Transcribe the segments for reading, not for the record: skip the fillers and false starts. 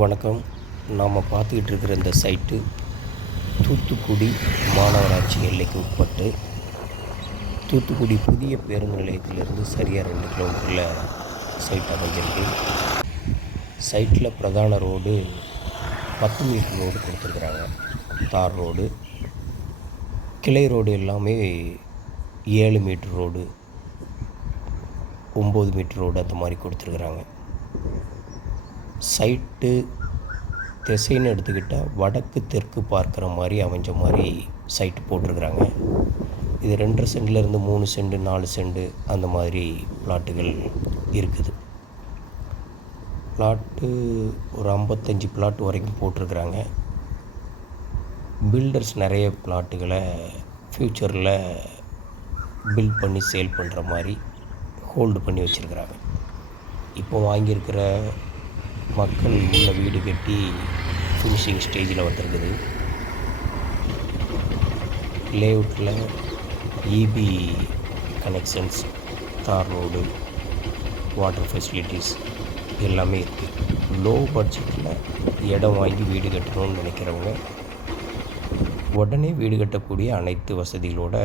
வணக்கம். நாம் பார்த்துக்கிட்டு இருக்கிற இந்த சைட்டு தூத்துக்குடி மாநகராட்சி எல்லைக்கு உட்பட்டு தூத்துக்குடி புதிய பேருந்து நிலையத்திலிருந்து சரியாக 2 கிலோமீட்டரில் சைட் அமைஞ்சிருக்கு. சைட்டில் பிரதான ரோடு 10 மீட்டர் ரோடு கொடுத்துருக்குறாங்க, தார் ரோடு. கிளை ரோடு எல்லாமே 7 மீட்டர் ரோடு, 9 மீட்டர் ரோடு அந்த மாதிரி கொடுத்துருக்குறாங்க. சைட்டு திசைன்னு எடுத்துக்கிட்டால் வடக்கு தெற்கு பார்க்குற மாதிரி அமைஞ்ச மாதிரி சைட்டு போட்டிருக்குறாங்க. இது 2.5 சென்ட்லேருந்து 3 சென்ட் 4 சென்ட் அந்த மாதிரி பிளாட்டுகள் இருக்குது. பிளாட்டு ஒரு 55 பிளாட் வரைக்கும் போட்டிருக்குறாங்க. பில்டர்ஸ் நிறைய பிளாட்டுகளை ஃப்யூச்சரில் பில்ட் பண்ணி சேல் பண்ணுற மாதிரி ஹோல்டு பண்ணி வச்சுருக்குறாங்க. இப்போ வாங்கியிருக்கிற மக்கள் உள்ள வீடு கட்டி ஃபினிஷிங் ஸ்டேஜில் வந்திருக்குது. லேஅவுட்டில் இபி கனெக்ஷன்ஸ், தார் ரோடு, வாட்டர் ஃபெசிலிட்டிஸ் எல்லாமே இருக்குது. லோ பட்ஜெட்டில் இடம் வாங்கி வீடு கட்டணும்னு நினைக்கிறவங்க உடனே வீடு கட்டக்கூடிய அனைத்து வசதிகளோடு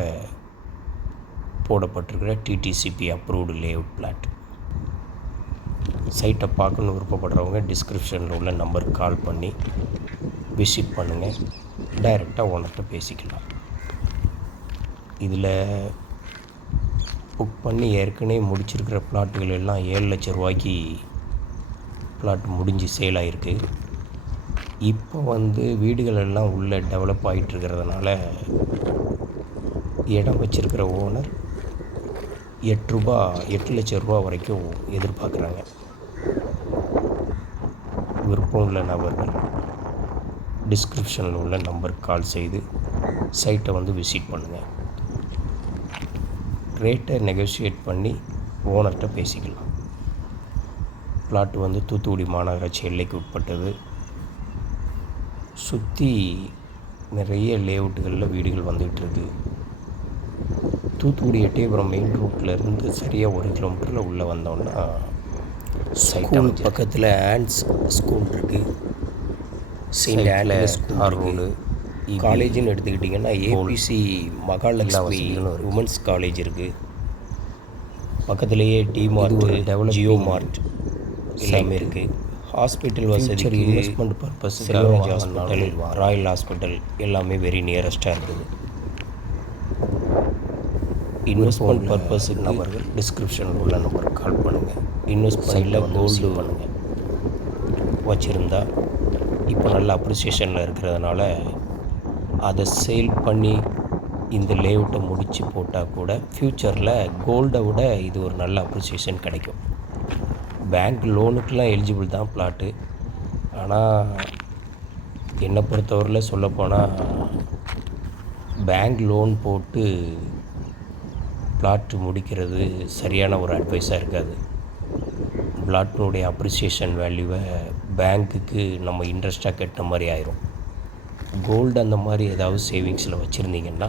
போடப்பட்டிருக்கிற டிடிசிபி அப்ரூவ்டு லேஅவுட் பிளாட். சைட்டை பார்க்கணுன்னு விருப்பப்படுறவங்க டிஸ்கிரிப்ஷனில் உள்ள நம்பருக்கு கால் பண்ணி விசிட் பண்ணுங்கள். டைரெக்டாக ஓனர்கிட்ட பேசிக்கலாம். இதில் புக் பண்ணி ஏற்கனவே முடிச்சிருக்கிற பிளாட்டுகள் எல்லாம் 7 லட்ச ரூபாய்க்கு பிளாட் முடிஞ்சு சேல் ஆகிருக்கு. இப்போ வீடுகள் எல்லாம் உள்ளே டெவலப் ஆகிட்டுருக்கிறதுனால இடம் வச்சுருக்கிற ஓனர் 8 லட்ச ரூபா வரைக்கும் எதிர்பார்க்குறாங்க. விருப்பம் உள்ள நபர்கள் டிஸ்கிரிப்ஷனில் உள்ள நம்பருக்கு கால் செய்து சைட்டை விசிட் பண்ணுங்கள். ரேட்டை நெகோஷியேட் பண்ணி ஓனர்கிட்ட பேசிக்கலாம். பிளாட்டு தூத்துக்குடி மாநகராட்சி எல்லைக்கு உட்பட்டது. சுற்றி நிறைய லேஅவுட்டுகளில் வீடுகள் வந்துகிட்ருக்கு. தூத்துக்குடி எட்டயபுரம் மெயின் ரோட்டிலேருந்து சரியாக 1 கிலோமீட்டரில் உள்ளே வந்தோன்னா ஸ்கூல் பக்கத்தில் ஆன்ஸ் ஸ்கூல் இருக்குது. Saint Ann's school road. காலேஜுன்னு எடுத்துக்கிட்டிங்கன்னா ஏபிசி மகாலட்சுமி உமன்ஸ் காலேஜ் இருக்குது. பக்கத்துலேயே டிமார்ட், ஜியோ மார்ட் எல்லாமே இருக்குது. ஹாஸ்பிட்டல் வசதி, investment purpose Selvaraj hospital, Royal hospital எல்லாமே வெரி நியரஸ்ட்டாக இருக்குது. இன்வெஸ்ட்மெண்ட் பர்பஸுக்கு நபர்கள் டிஸ்கிரிப்ஷனில் உள்ள நம்பருக்கு கால் பண்ணுங்கள். இன்வெஸ்ட்மெண்ட்டில் கோல்டு பண்ணுங்கள் வச்சுருந்தா இப்போ நல்ல அப்ரிசியேஷனில் இருக்கிறதுனால அதை சேல் பண்ணி இந்த லேஅவுட்டை முடித்து போட்டால் கூட ஃப்யூச்சரில் கோல்டை விட இது ஒரு நல்ல அப்ரிசியேஷன் கிடைக்கும். பேங்க் லோனுக்கெலாம் எலிஜிபிள் தான் பிளாட்டு. ஆனால் என்னை பொறுத்தவரையில் சொல்லப்போனால் பேங்க் லோன் போட்டு பிளாட்டு முடிக்கிறது சரியான ஒரு அட்வைஸாக இருக்காது. பிளாட்டினுடைய அப்ரிசியேஷன் வேல்யூவை பேங்க்குக்கு நம்ம இன்ட்ரெஸ்ட்டாக கட்டின மாதிரி ஆயிரும். கோல்டு அந்த மாதிரி ஏதாவது சேவிங்ஸில் வச்சுருந்தீங்கன்னா